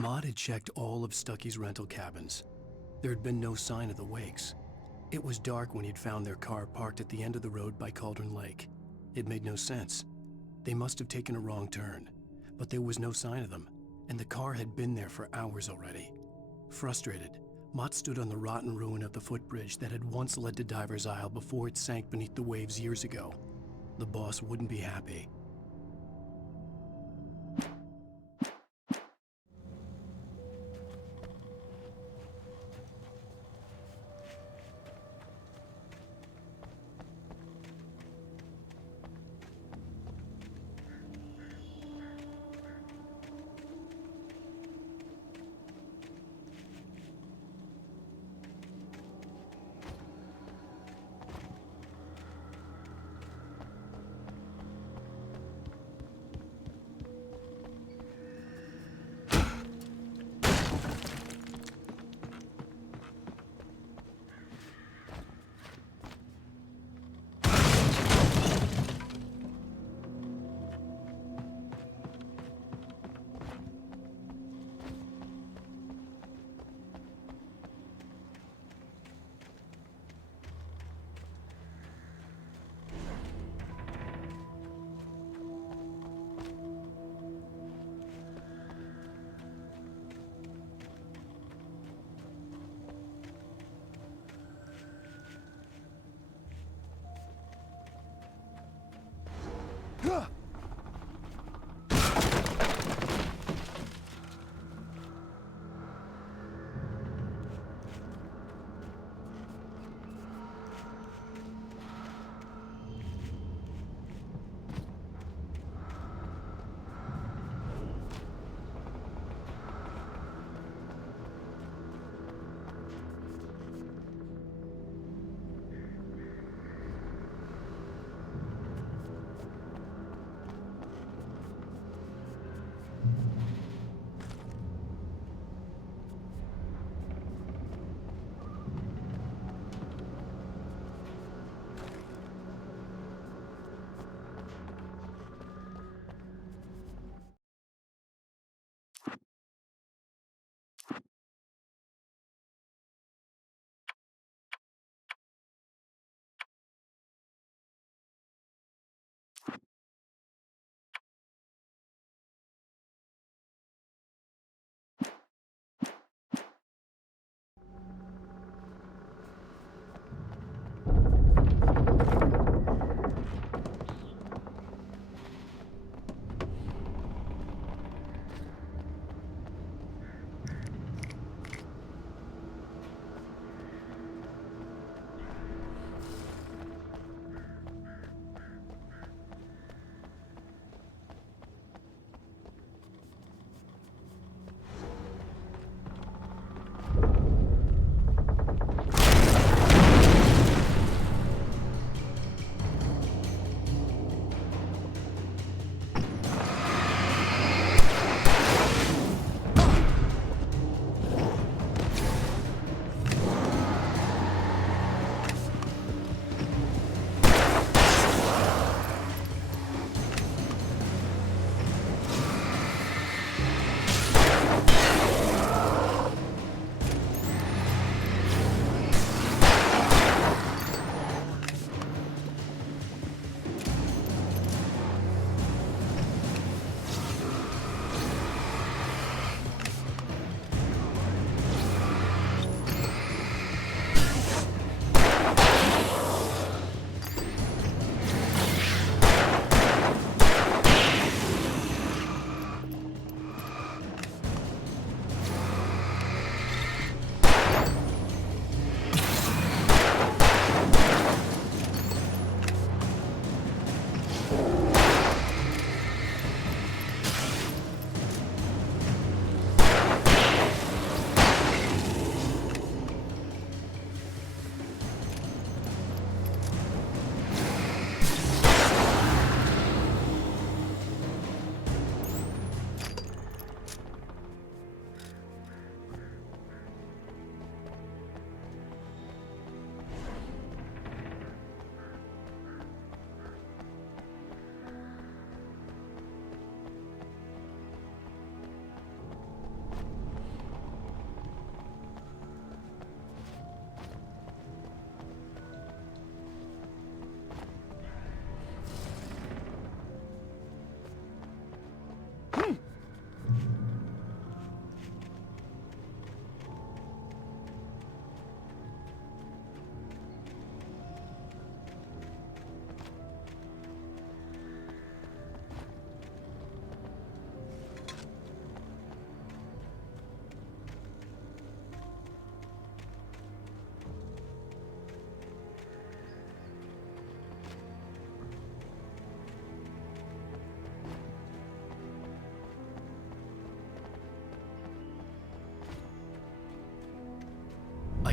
Maud had checked all of Stucky's rental cabins. There had been no sign of the Wakes. It was dark when he'd found their car parked at the end of the road by Cauldron Lake. It made no sense. They must have taken a wrong turn, but there was no sign of them, and the car had been there for hours already. Frustrated, Mott stood on the rotten ruin of the footbridge that had once led to Diver's Isle before it sank beneath the waves years ago. The boss wouldn't be happy.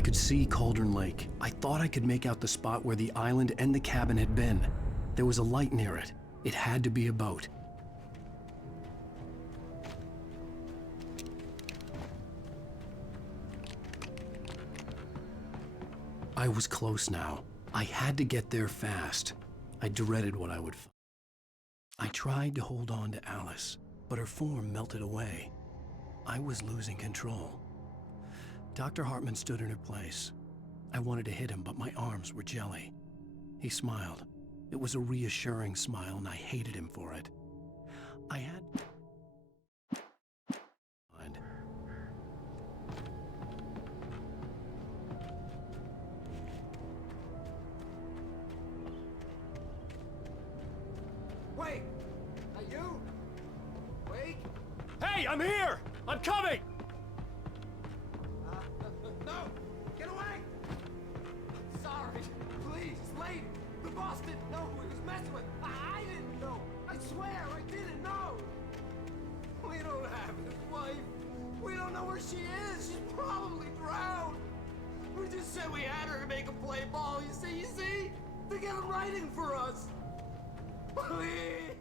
could see Cauldron Lake. I thought I could make out the spot where the island and the cabin had been. There was a light near it. It had to be a boat. I was close now. I had to get there fast. I dreaded what I would find. I tried to hold on to Alice, but her form melted away. I was losing control. Dr. Hartman stood in her place. I wanted to hit him, but my arms were jelly. He smiled. It was a reassuring smile, and I hated him for it. I had... Wait! Are you? Wait! Hey, I'm here! I'm coming! No! Get away! Sorry. Please, it's late. The boss didn't know who he was messing with. I didn't know. I swear, I didn't know. We don't have his wife. We don't know where she is. She's probably drowned. We just said we had her to make a play ball. You see? To get him writing for us. Please.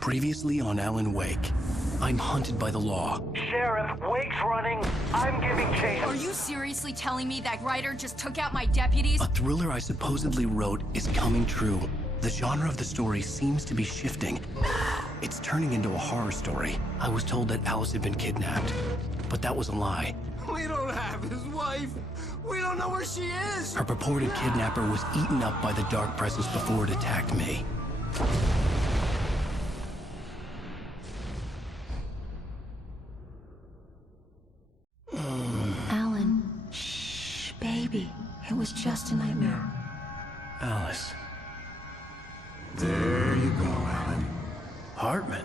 Previously on Alan Wake, I'm hunted by the law. Sheriff, Wake's running. I'm giving chase. Are you seriously telling me that writer just took out my deputies? A thriller I supposedly wrote is coming true. The genre of the story seems to be shifting. It's turning into a horror story. I was told that Alice had been kidnapped, but that was a lie. We don't have his wife. We don't know where she is. Her purported kidnapper was eaten up by the dark presence before it attacked me. Alan, shh, baby. It was just a nightmare. Alice. There you go, Alan. Hartman.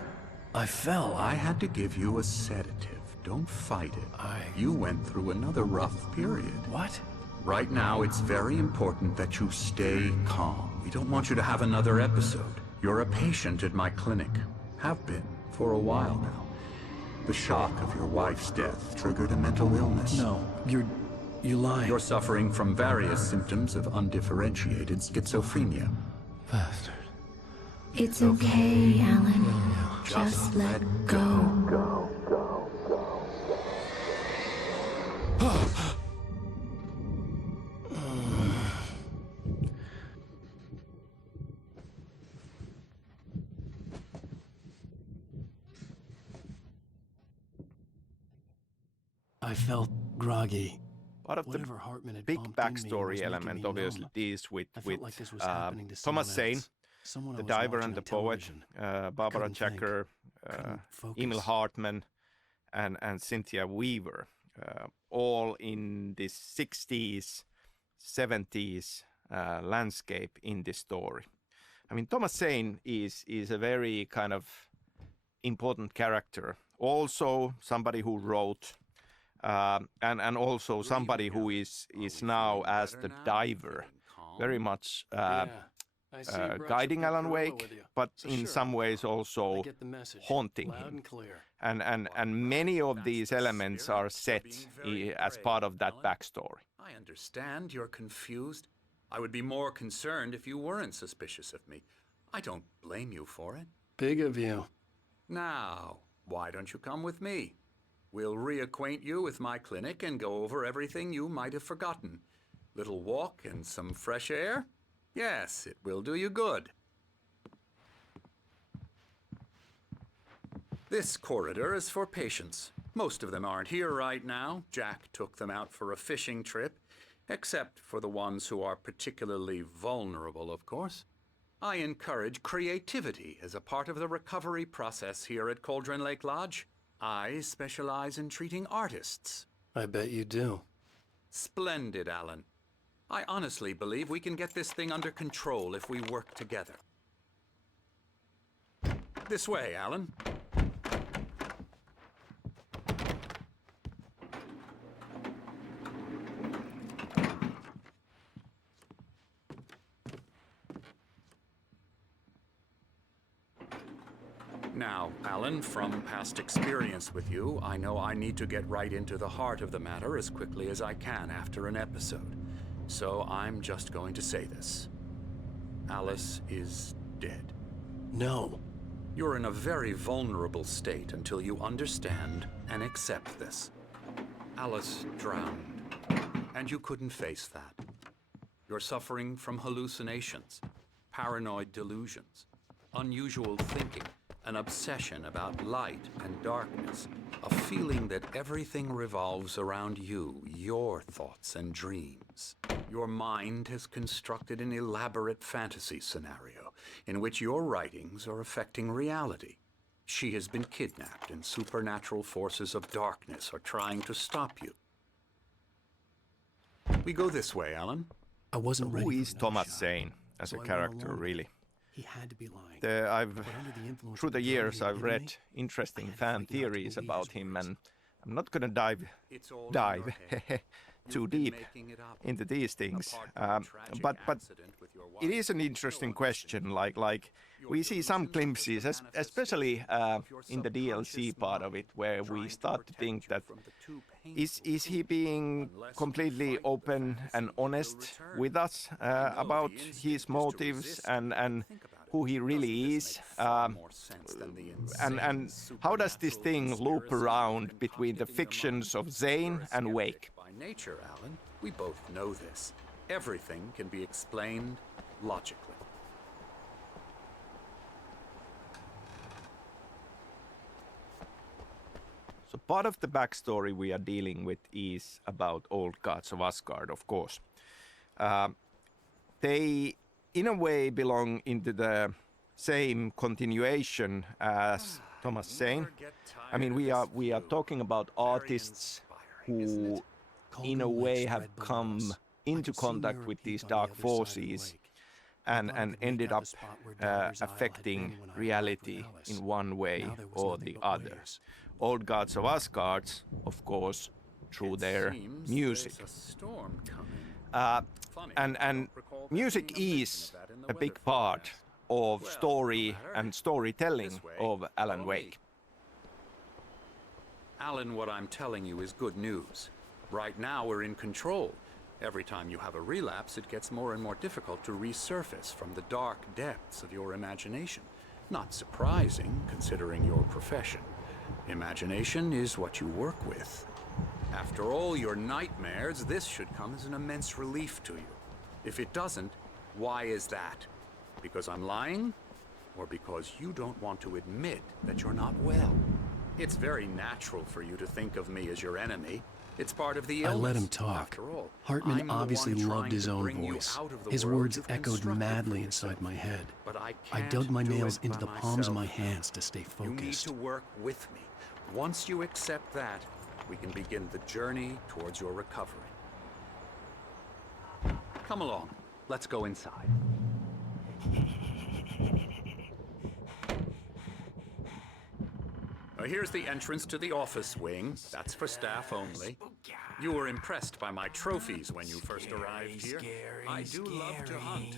I fell. I had to give you a sedative. Don't fight it. You went through another rough period. What? Right now, it's very important that you stay calm. We don't want you to have another episode. You're a patient at my clinic. Have been for a while now. The shock of your wife's death triggered a mental illness. No, you're lying. You're suffering from various symptoms of undifferentiated schizophrenia. Bastard. It's okay, Alan. Just let go. I felt groggy. Part of the Whatever Hartman had big bumped in me was backstory making element me obviously numb. deals with I felt like this was happening to someone Thomas Zane, else. Someone I the was diver watching and the on poet, television. Barbara Couldn't think. Jacker, Couldn't focus. Emil Hartman, and Cynthia Weaver, all in the 60s, 70s landscape in this story. I mean, Thomas Zane is a very kind of important character. Also, somebody who wrote, and also somebody who is now as the diver, very much I see you brought your guiding big Alan gorilla Wake, with you. but So in sure, some ways I also get the message. haunting Loud him. and clear. And many of these elements are set as part of that backstory. I understand you're confused. I would be more concerned if you weren't suspicious of me. I don't blame you for it. Big of you. Now, why don't you come with me? We'll reacquaint you with my clinic and go over everything you might have forgotten. Little walk and some fresh air? Yes, it will do you good. This corridor is for patients. Most of them aren't here right now. Jack took them out for a fishing trip, except for the ones who are particularly vulnerable, of course. I encourage creativity as a part of the recovery process here at Cauldron Lake Lodge. I specialize in treating artists. I bet you do. Splendid, Alan. I honestly believe we can get this thing under control if we work together. This way, Alan. Now, Alan, from past experience with you, I know I need to get right into the heart of the matter as quickly as I can after an episode. So I'm just going to say this. Alice is dead. No. You're in a very vulnerable state until you understand and accept this. Alice drowned, and you couldn't face that. You're suffering from hallucinations, paranoid delusions, unusual thinking, an obsession about light and darkness, a feeling that everything revolves around you, your thoughts and dreams. Your mind has constructed an elaborate fantasy scenario in which your writings are affecting reality. She has been kidnapped and supernatural forces of darkness are trying to stop you. We go this way, Alan. I wasn't ready Who for is another Thomas shot, Zane as so a I went character, along. really? He had to be lying. I've But under the influence through of the drug years he had I've given read me, interesting I had fan freaking out to theories believe about his him, words. and I'm not going to dive It's all in dive your head. too You've been deep making it up. into these things. Apart from a tragic But accident with your it wife, is an interesting question. Like we see some glimpses, especially in the DLC part of it, where we start to think that is he being completely open and honest with us about his motives and who he really is, and how does this thing loop around between the fictions of Zane and Wake? By nature, Alan, we both know this. Everything can be explained logically. So part of the backstory we are dealing with is about old gods of Asgard, of course. They, in a way, belong into the same continuation as Thomas Zane. I mean, we are talking about artists who, in a way, have come into contact with these dark forces and ended up affecting reality in one way or the other. Old gods of Asgard, of course, through their music. And music is a big part of story and storytelling of Alan Wake. Alan, what I'm telling you is good news. Right now we're in control. Every time you have a relapse, it gets more and more difficult to resurface from the dark depths of your imagination. Not surprising, considering your profession. Imagination is what you work with. After all your nightmares, this should come as an immense relief to you. If it doesn't, why is that? Because I'm lying? Or because you don't want to admit that you're not well? It's very natural for you to think of me as your enemy. It's part of the illness. I let him talk. After all, Hartman I'm the obviously one loved trying his to own bring you voice. out of the His world words you've echoed constructed madly for inside yourself. my head. But I I can't dug my do nails it into by the palms of my myself. hands to stay You need focused. to work with me. Once you accept that, we can begin the journey towards your recovery. Come along. Let's go inside. Here's the entrance to the office wing. That's for staff only. You were impressed by my trophies when you first arrived here. I do love to hunt.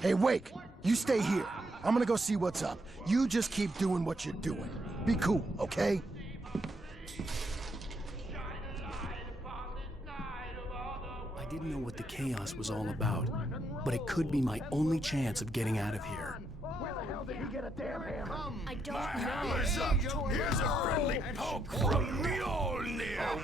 Hey, Wake, you stay here. I'm gonna go see what's up. You just keep doing what you're doing. Be cool, okay? I didn't know what the chaos was all about, but it could be my only chance of getting out of here. Where the hell did he get a damn hammer? I don't My know. hammer's up. Here's a friendly poke from Mjolnir.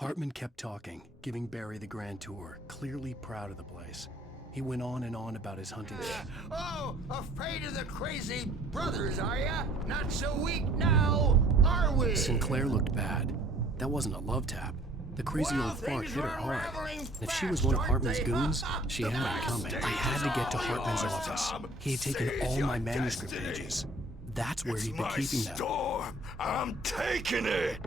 Hartman kept talking, giving Barry the grand tour, clearly proud of the place. He went on and on about his hunting. Oh, afraid of the crazy brothers, are ya? Not so weak now, are we? Sinclair looked bad. That wasn't a love tap. The crazy Well, old fart things hit her were hard. unraveling And if she fast, was one of aren't Hartman's they? goons, she The had it coming. backstage I had to get to is all Hartman's yours, office. Tom. He had taken Seize all your my manuscript destiny. pages. That's where It's he'd been my keeping them. store. I'm taking it.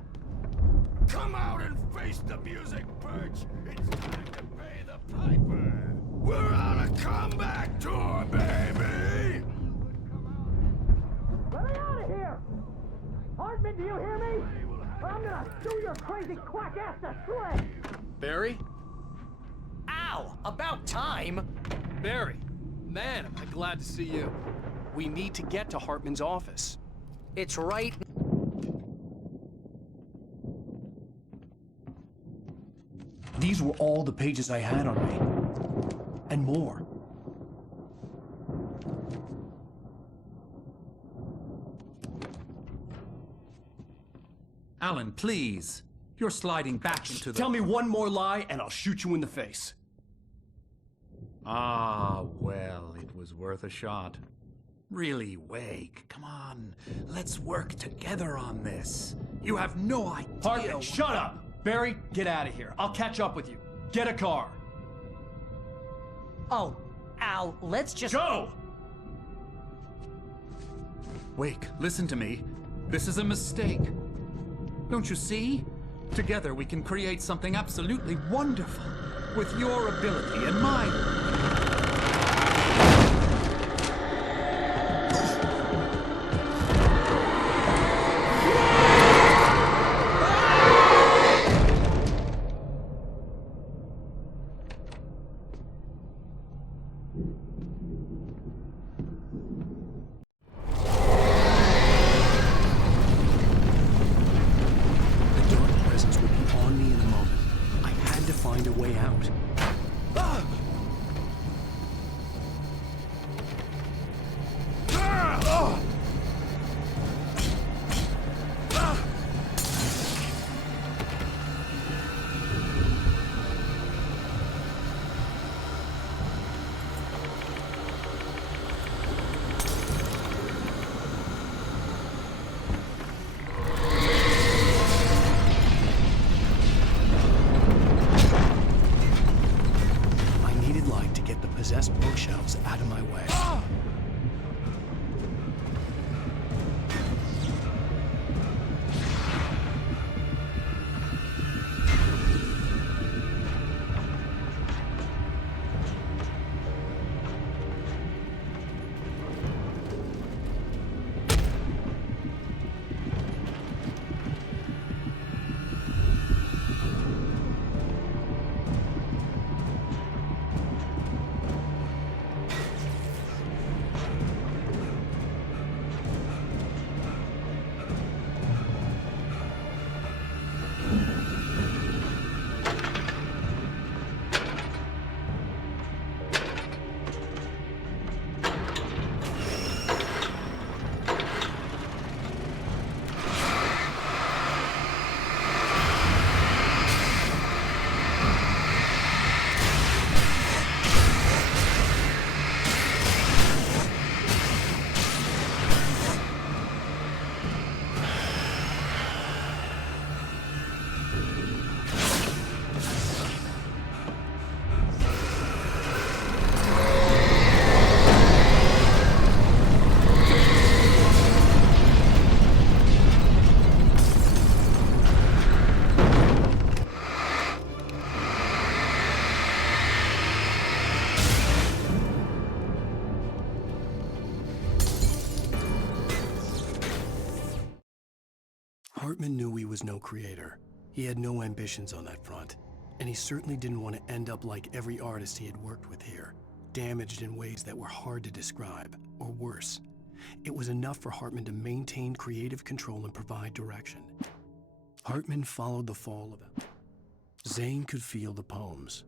Come out and face the music, Birch. It's time to pay the piper. We're on a comeback tour, baby. Let me out of here! Hartman, do you hear me? I'm gonna sue your crazy quack ass to shreds! Barry? Ow! About time! Barry! Man, am I glad to see you. We need to get to Hartman's office. It's right. These were all the pages I had on me. And more. Alan, please. You're sliding back into the... Tell me one more lie and I'll shoot you in the face. Ah, well, it was worth a shot. Really, Wake, come on. Let's work together on this. You have no idea... Hartman, shut up! Barry, get out of here. I'll catch up with you. Get a car. Oh, Al, let's just... Go! Wake, listen to me. This is a mistake. Don't you see? Together we can create something absolutely wonderful. With your ability and mine. The dark presence would be on me in a moment. I had to find a way out. I needed light to get the possessed bookshelves out of my way. Hartman knew he was no creator. He had no ambitions on that front. And he certainly didn't want to end up like every artist he had worked with here. damaged in ways that were hard to describe, or worse. It was enough for Hartman to maintain creative control and provide direction. Hartman followed the fall of... Zane could feel the poems.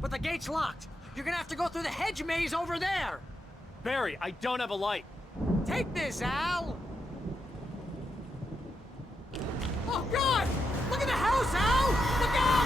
But the gate's locked. You're gonna have to go through the hedge maze over there. Barry, I don't have a light. Take this, Al. Oh, God! Look at the house, Al! Look out!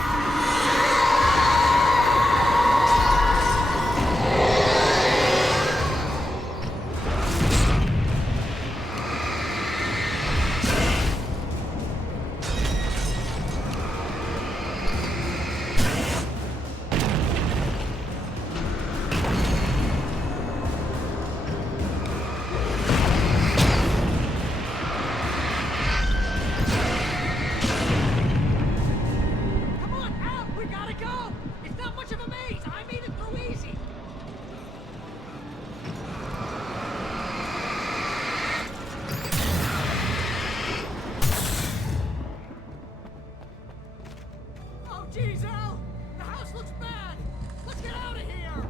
Jeez, Al! The house looks bad! Let's get out of here!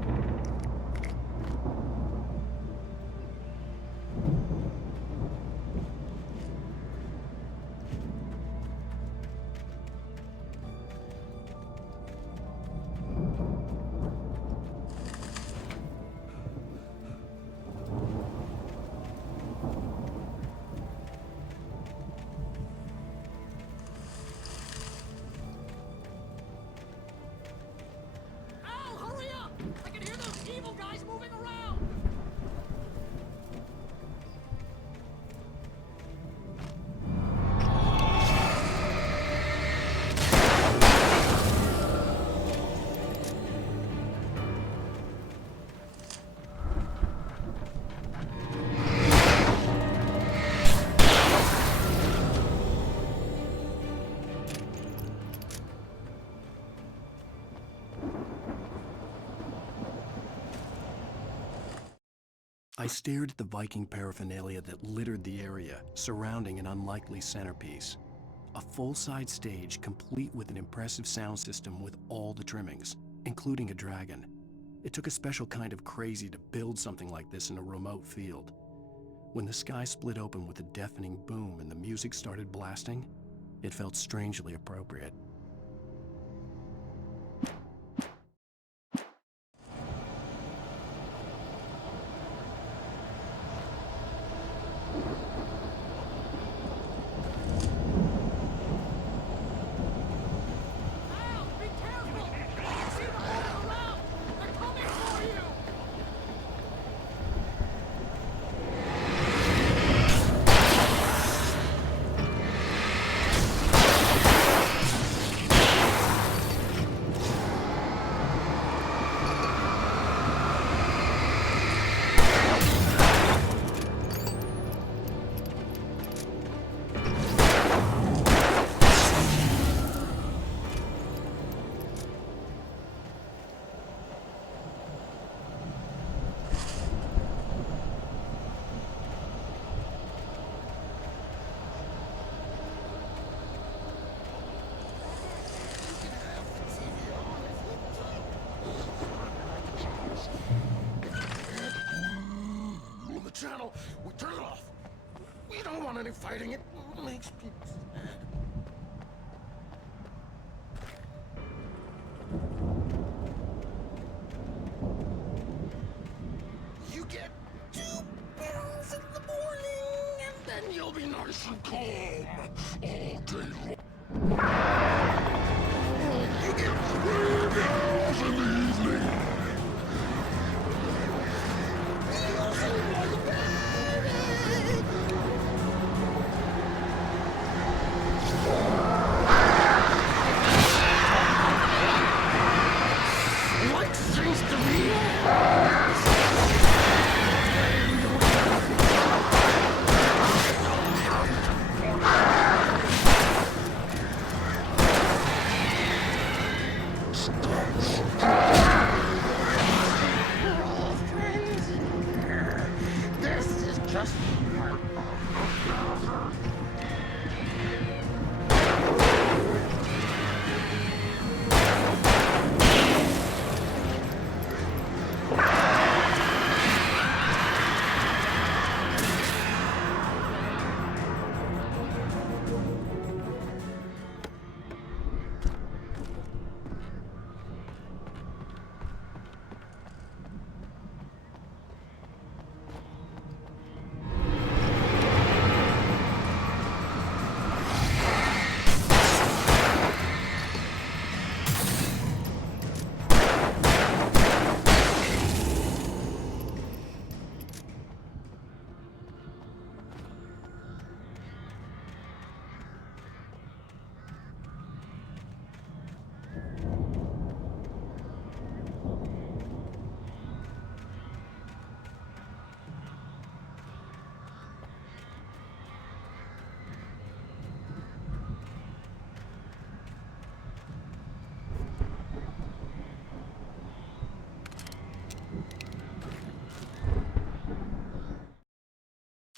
I stared at the Viking paraphernalia that littered the area, surrounding an unlikely centerpiece. A full-size stage complete with an impressive sound system with all the trimmings, including a dragon. It took a special kind of crazy to build something like this in a remote field. When the sky split open with a deafening boom and the music started blasting, it felt strangely appropriate. channel, we turn it off. We don't want any fighting. It makes people sad. You get 2 pills in the morning, and then you'll be nice and calm all day long. You get 3 pills in the evening. You seem like a baby. Like things to me. This is just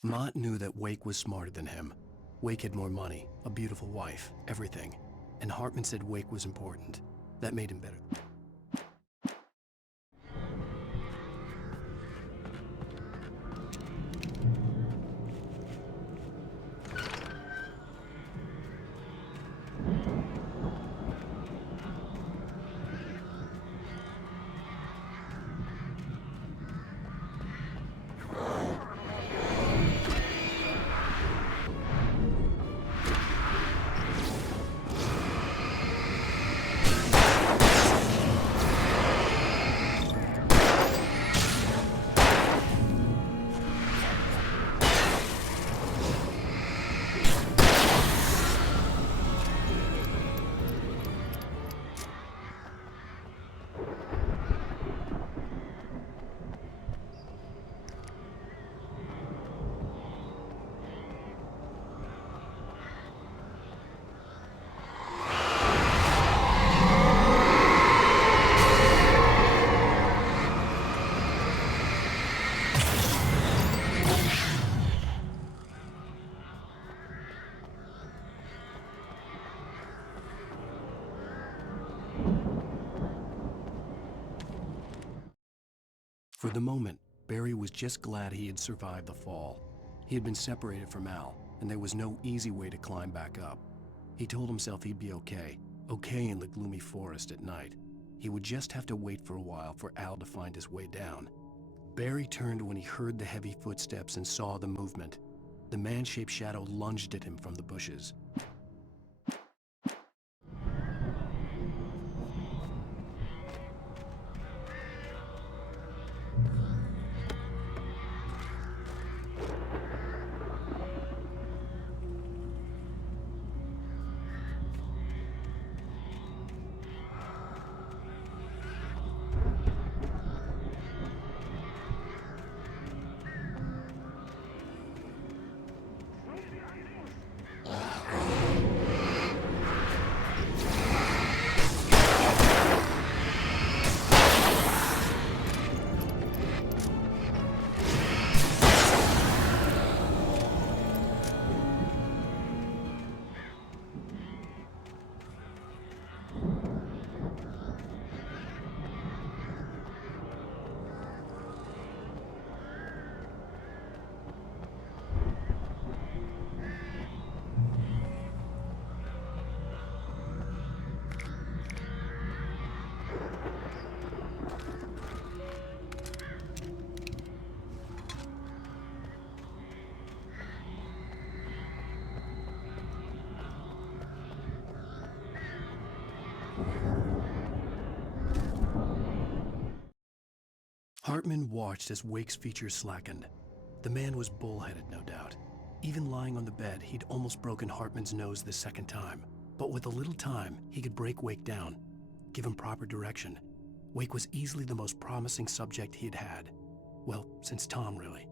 Mott knew that Wake was smarter than him. Wake had more money, a beautiful wife, everything. And Hartman said Wake was important. That made him better. For the moment, Barry was just glad he had survived the fall. He had been separated from Al, and there was no easy way to climb back up. He told himself he'd be okay in the gloomy forest at night. He would just have to wait for a while for Al to find his way down. Barry turned when he heard the heavy footsteps and saw the movement. The man-shaped shadow lunged at him from the bushes. Hartman watched as Wake's features slackened. The man was bullheaded, no doubt. Even lying on the bed, he'd almost broken Hartman's nose the second time. But with a little time, he could break Wake down, give him proper direction. Wake was easily the most promising subject he had had. Well, since Tom, really.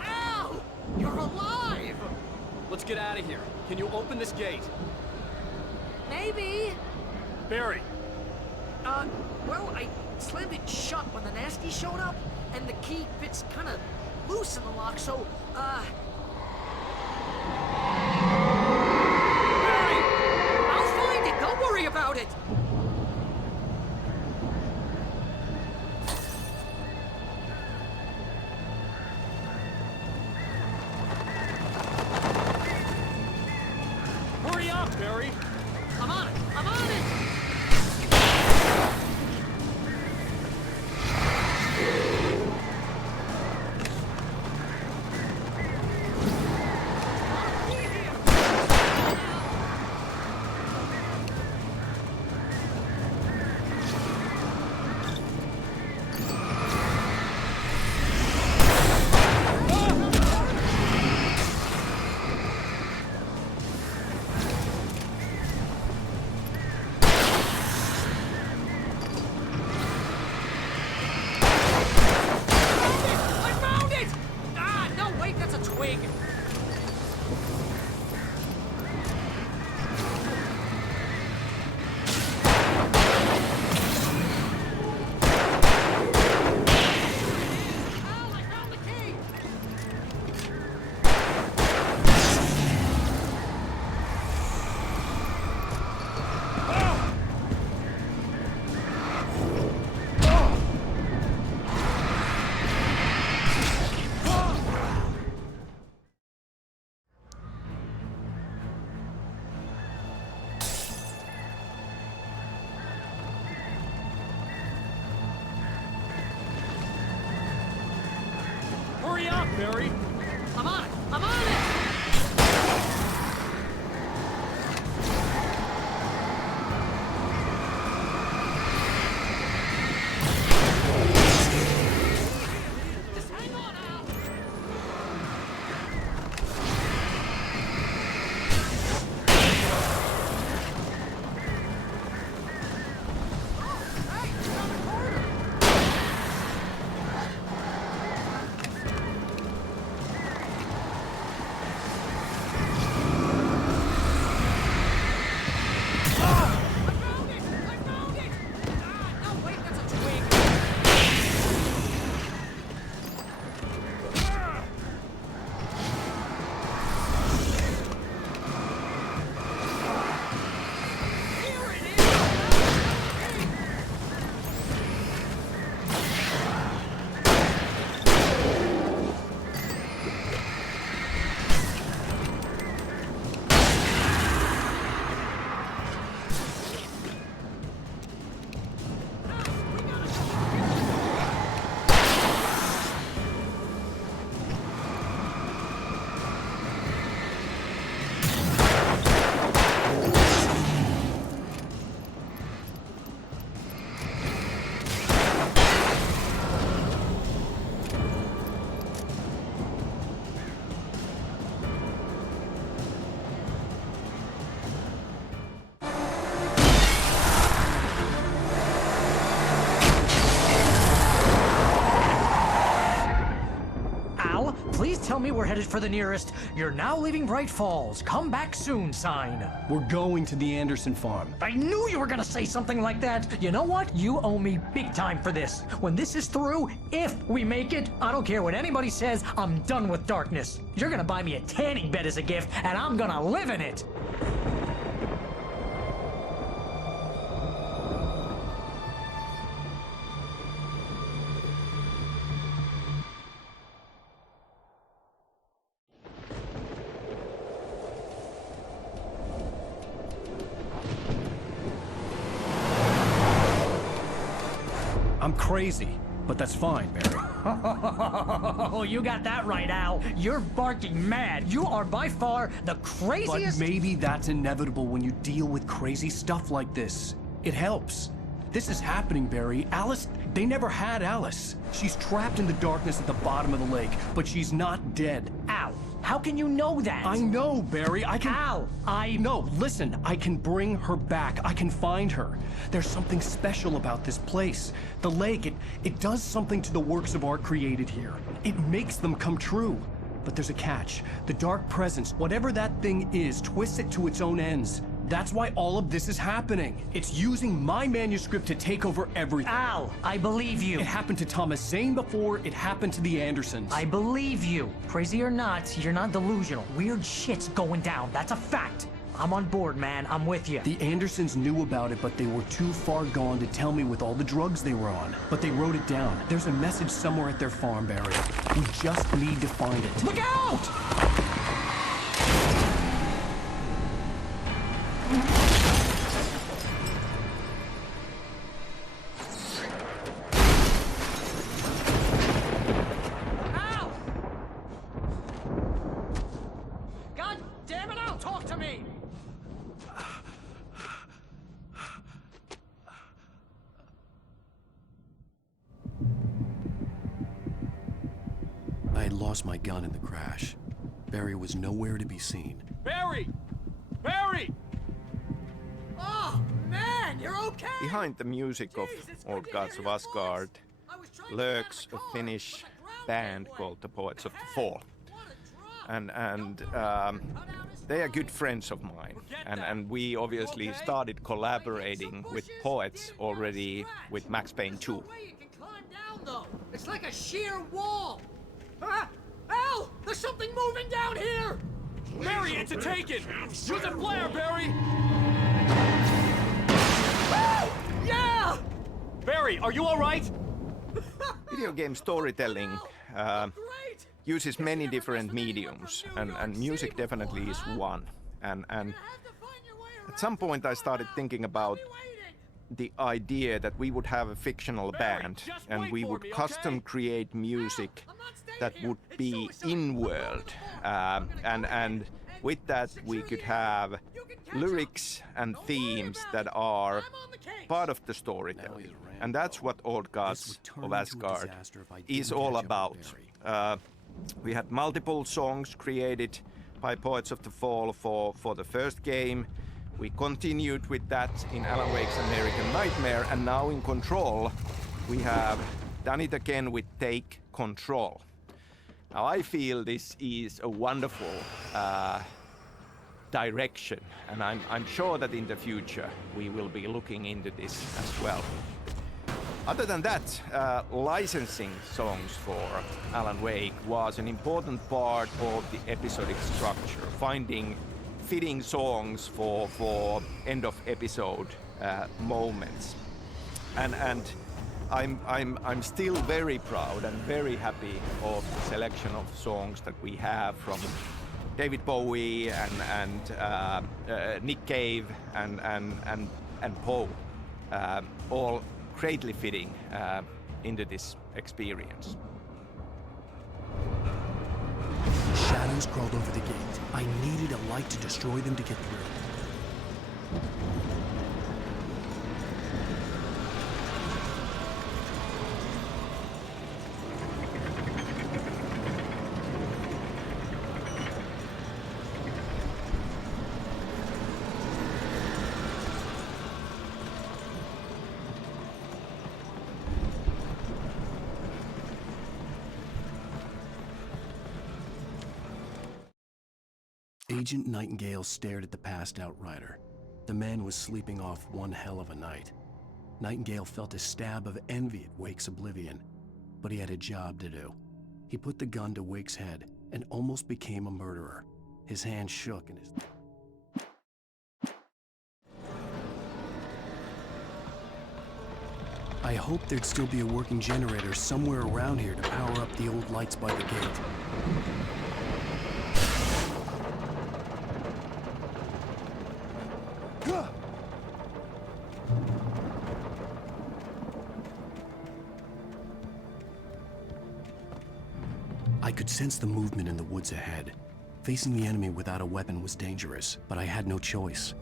Al! You're alive! Let's get out of here. Can you open this gate? Maybe. Barry! Well, I slammed it shut when the nasty showed up, and the key fits kind of loose in the lock, so, Barry! I'll find it, don't worry about it! Hurry up, Barry! I'm on it! I'm on it! Hurry up, Barry! I'm on it! I'm on it! Please tell me we're headed for the nearest "You're now leaving Bright Falls. Come back soon" sign. We're going to the Anderson farm. I knew you were gonna say something like that. You know what? You owe me big time for this. When this is through, if we make it, I don't care what anybody says, I'm done with darkness. You're gonna buy me a tanning bed as a gift, and I'm gonna live in it. I'm crazy, but that's fine, Barry. Oh, you got that right, Al. You're barking mad. You are by far the craziest... But maybe that's inevitable when you deal with crazy stuff like this. It helps. This is happening, Barry. Alice, they never had Alice. She's trapped in the darkness at the bottom of the lake, but she's not dead. Al, how can you know that? I know, Barry. I can... Al, No, listen. I can bring her back. I can find her. There's something special about this place. The lake, it does something to the works of art created here. It makes them come true. But there's a catch. The dark presence, whatever that thing is, twists it to its own ends. That's why all of this is happening. It's using my manuscript to take over everything. Al, I believe you. It happened to Thomas Zane before, it happened to the Andersons. I believe you. Crazy or not, you're not delusional. Weird shit's going down. That's a fact. I'm on board, man. I'm with you. The Andersons knew about it, but they were too far gone to tell me with all the drugs they were on. But they wrote it down. There's a message somewhere at their farm, Barry. We just need to find it. Look out! God damn it, Al, talk to me! I had lost my gun in the crash. Barry was nowhere to be seen. Barry! Barry! Oh, man, you're okay! Behind the music of Old Gods of Asgard lurks a Finnish band called the Poets of the Fall. And they are good friends of mine. And we obviously started collaborating with Poets already with Max Payne 2. It's like a sheer wall! Al! There's something moving down here! Barry, it's a Taken! Use a flare, Barry! Yeah! Barry, are you all right? Video game storytelling uses many different mediums, and music definitely is one. And at some point I started thinking about the idea that we would have a fictional band and we would custom create music that would be in-world. And with that we could have lyrics and themes that are part of the storytelling. And that's what Old Gods of Asgard is all about. We had multiple songs created by Poets of the Fall for the first game. We continued with that in Alan Wake's American Nightmare, and now in Control we have done it again with Take Control. Now I feel this is a wonderful direction, and I'm sure that in the future we will be looking into this as well. Other than that, licensing songs for Alan Wake was an important part of the episodic structure, finding fitting songs for end of episode moments, and I'm still very proud and very happy of the selection of songs that we have from David Bowie and Nick Cave and Poe, all greatly fitting into this experience. Shadows crawled over the gate. I needed a light to destroy them to get through. Agent Nightingale stared at the passed-out rider. The man was sleeping off one hell of a night. Nightingale felt a stab of envy at Wake's oblivion, but he had a job to do. He put the gun to Wake's head and almost became a murderer. His hand shook and his... I hoped there'd still be a working generator somewhere around here to power up the old lights by the gate. I could sense the movement in the woods ahead. Facing the enemy without a weapon was dangerous, but I had no choice.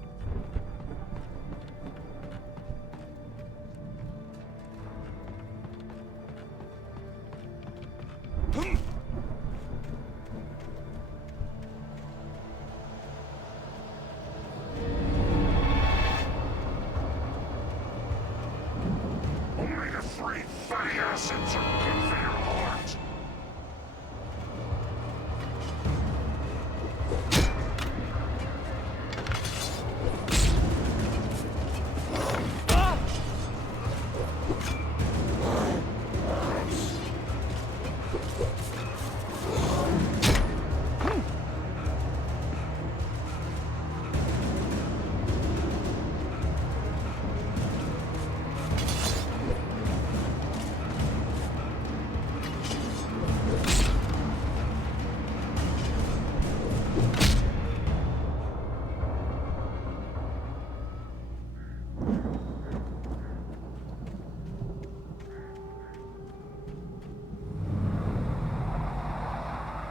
Only the three fatty acids are good for your heart.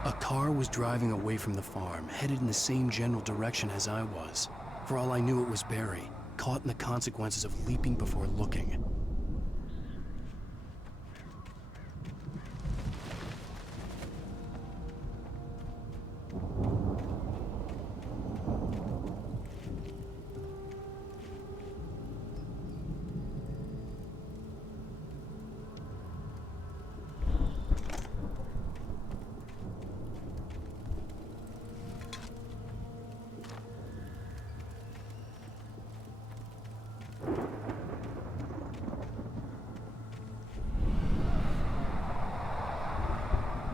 A car was driving away from the farm, headed in the same general direction as I was. For all I knew, it was Barry, caught in the consequences of leaping before looking.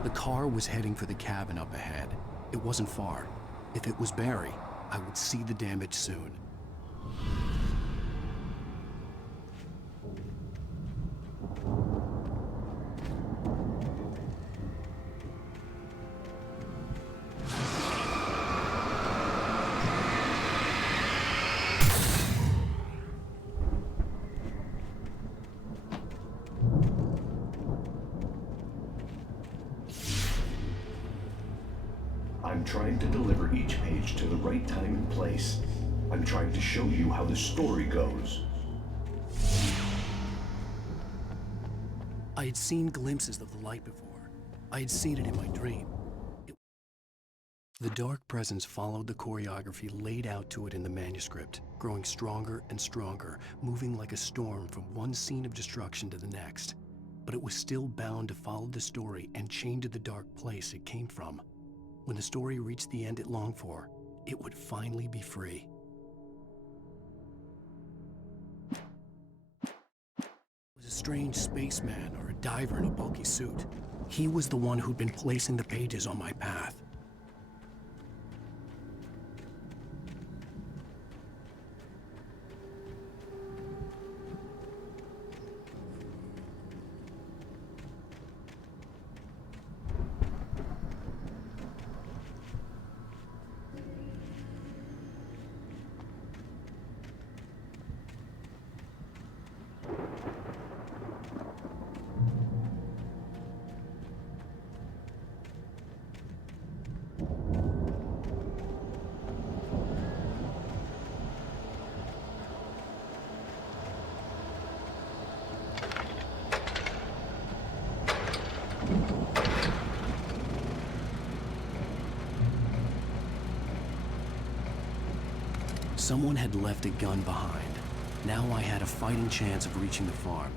The car was heading for the cabin up ahead. It wasn't far. If it was Barry, I would see the damage soon. I'm trying to deliver each page to the right time and place. I'm trying to show you how the story goes. I had seen glimpses of the light before. I had seen it in my dream. The dark presence followed the choreography laid out to it in the manuscript, growing stronger and stronger, moving like a storm from one scene of destruction to the next. But it was still bound to follow the story and chained to the dark place it came from. When the story reached the end it longed for, it would finally be free. It was a strange spaceman or a diver in a bulky suit. He was the one who'd been placing the pages on my path. Someone had left a gun behind. Now I had a fighting chance of reaching the farm.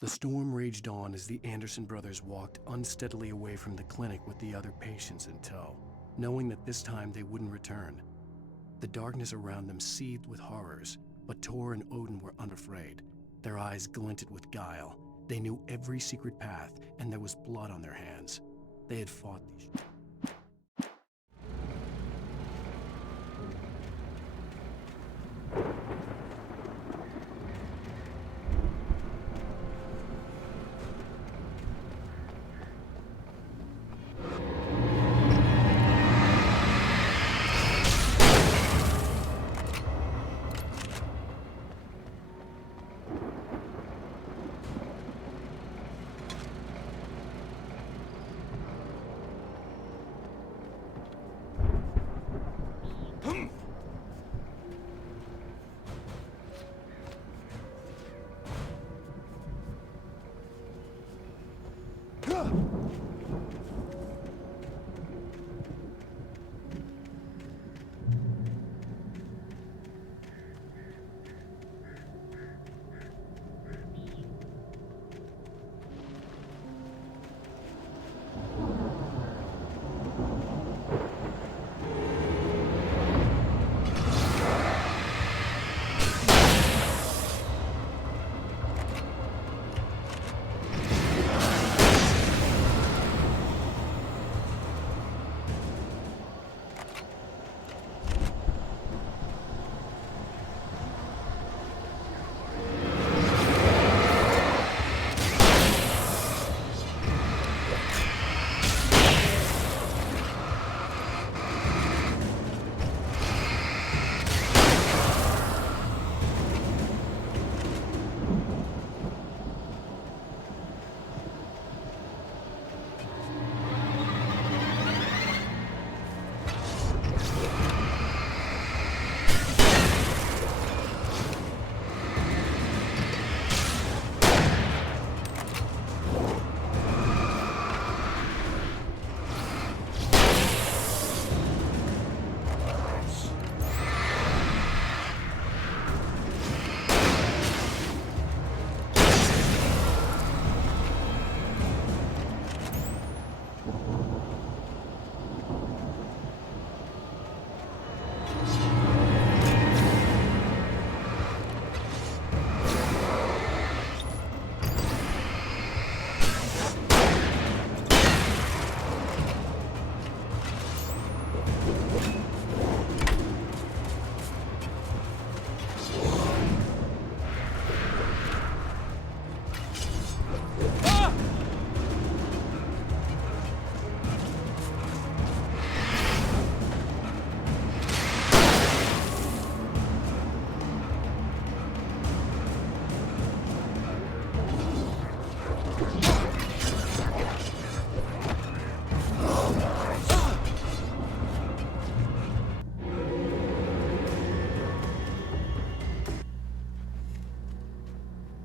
The storm raged on as the Anderson brothers walked unsteadily away from the clinic with the other patients in tow, knowing that this time they wouldn't return. The darkness around them seethed with horrors, but Tor and Odin were unafraid. Their eyes glinted with guile. They knew every secret path, and there was blood on their hands. They had fought these...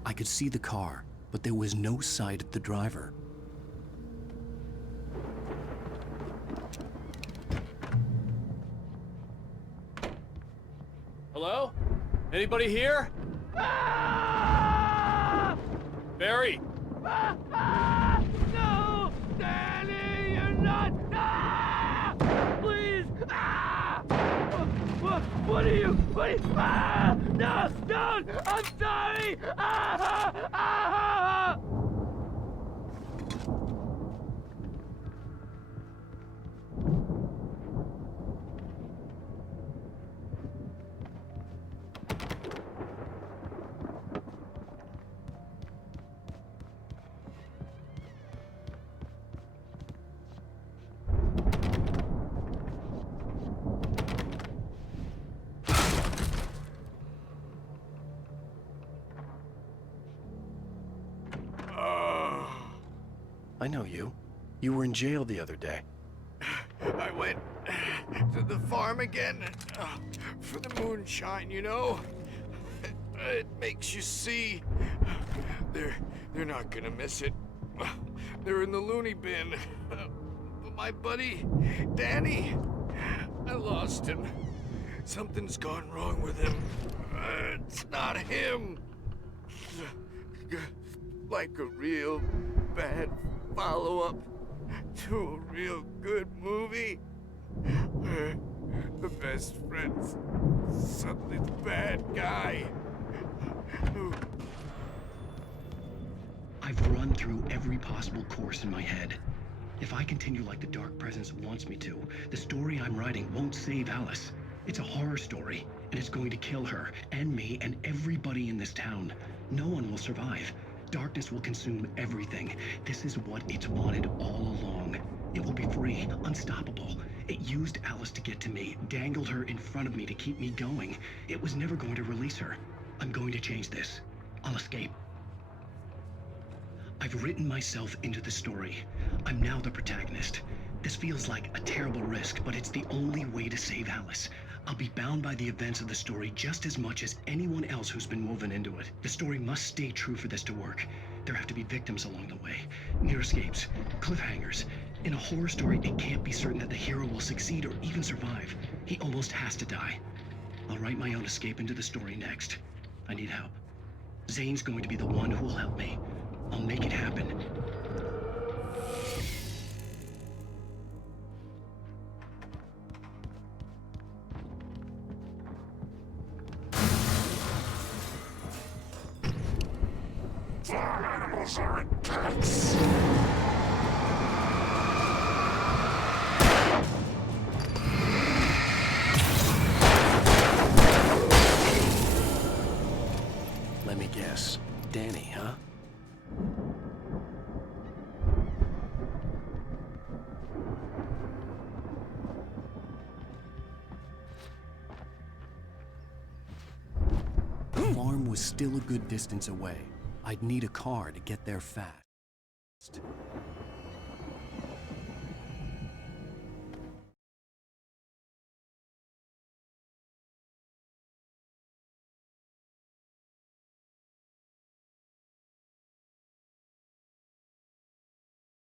I could see the car, but there was no sight of the driver. Hello? Anybody here? Barry! No! Danny, you're not! Please! What are you? No! Don't! I'm sorry! I know you. You were in jail the other day. I went to the farm again for the moonshine, you know? It makes you see. They're not gonna miss it. They're in the loony bin. But my buddy, Danny, I lost him. Something's gone wrong with him. It's not him. Like a real bad follow-up to a real good movie where the best friend's suddenly the bad guy. I've run through every possible course in my head. If I continue like the Dark Presence wants me to, the story I'm writing won't save Alice. It's a horror story, and it's going to kill her, and me, and everybody in this town. No one will survive. Darkness will consume everything. This is what it's wanted all along. It will be free, unstoppable. It used Alice to get to me, dangled her in front of me to keep me going. It was never going to release her. I'm going to change this. I'll escape. I've written myself into the story. I'm now the protagonist. This feels like a terrible risk, but it's the only way to save Alice. I'll be bound by the events of the story just as much as anyone else who's been woven into it. The story must stay true for this to work. There have to be victims along the way, near escapes, cliffhangers. In a horror story, it can't be certain that the hero will succeed or even survive. He almost has to die. I'll write my own escape into the story next. I need help. Zane's going to be the one who will help me. I'll make it happen. Farm animals aren't pets. Let me guess. Danny, huh? The farm was still a good distance away. I'd need a car to get there fast.